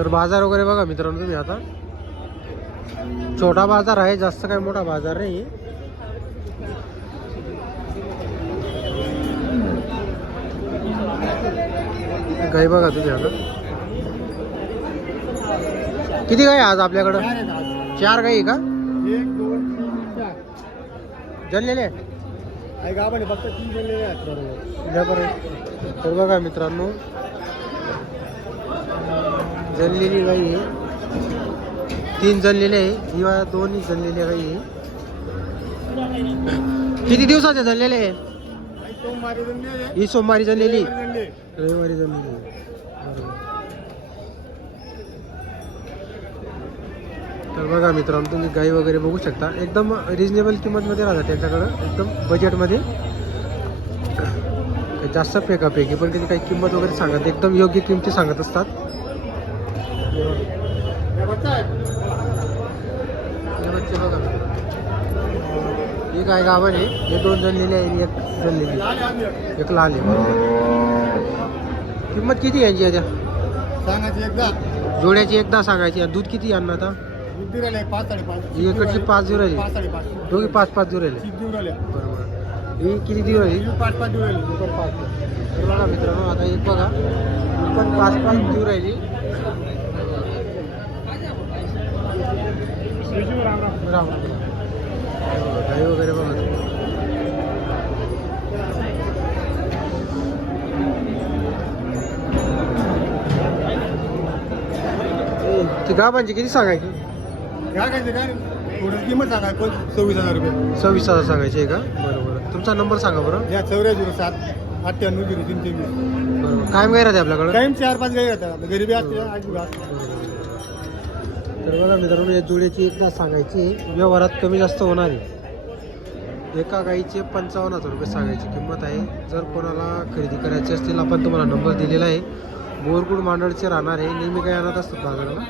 तर बाजार वगैरे बघा मित्रांनो तुम्ही आता. छोटा बाजार आहे जास्त काही मोठा बाजार नाही. गाई बघा तुम्ही आता. किती गाई आज आपल्याकडं? चार गाई का? एक दोन तीन चार जनलेले आहे गावाने फक्त तीन गेलेले आहेत बरोबर द्या बरं तर बघा मित्रांनो जणलेली गाई आहे. तीन जनलेले आहे. किंवा दोन्ही जनलेल्या गाई आहे. किती दिवसाचे जळलेले आहे? ही सोमवारी जनलेली रविवारी जनलेली आहे. तर बघा मित्रांनो तुम्ही गाई वगैरे बघू शकता. एकदम रिजनेबल किंमतमध्ये राहतात त्यांच्याकडं. एकदम बजेटमध्ये जास्त फेकाफेकी पण त्याची काही किंमत वगैरे सांगत एकदम योग्य किमती सांगत असतात. हे ही काय गावाने हे दोन जनलेले आहे एक जनलेली आहे. एक लाल आहे. बरोबर किंमत किती यांची आहे सांगायची एकदा. जोड्याची एकदा सांगायची. दूध किती आणणार आता? ही इकडची पाच राहिली साडेपाच. दोघी पाच पाच राहिले राहिले बरोबर. ही किती राहिली ही पाच पाच देऊ राहिले पण पाच. बघा मित्रांनो आता एक बघा. पण पाच पाच देऊ राहिली राम. गाई वगैरे बघा ती गाबांची किती सांगायची काय काय ते काय? थोडं किंमत सांगा कोण सव्वीस हजार रुपये. सव्वीस हजार सांगायची आहे का? बरोबर. तुमचा नंबर सांगा बरं. या चौऱ्या झिरो सात अठ्ठ्याण्णव झिरो तीन तेवीस बरोबर. कायम काय राहते आपल्याकडं? टाईम चार पाच गाई राहतात. गरीबी असते बी असते. तर बघा मित्रांनो या जोड्याची एकदा सांगायची व्यवहारात कमी जास्त होणार आहे. एका गाईचे पंचावन्न हजार रुपये सांगायची किंमत आहे. जर कोणाला खरेदी करायची असतील आपण तुम्हाला नंबर दिलेला आहे. बोरकुड मांडळचे राहणार आहे नेहमी काय आणत असतात बाजाराला.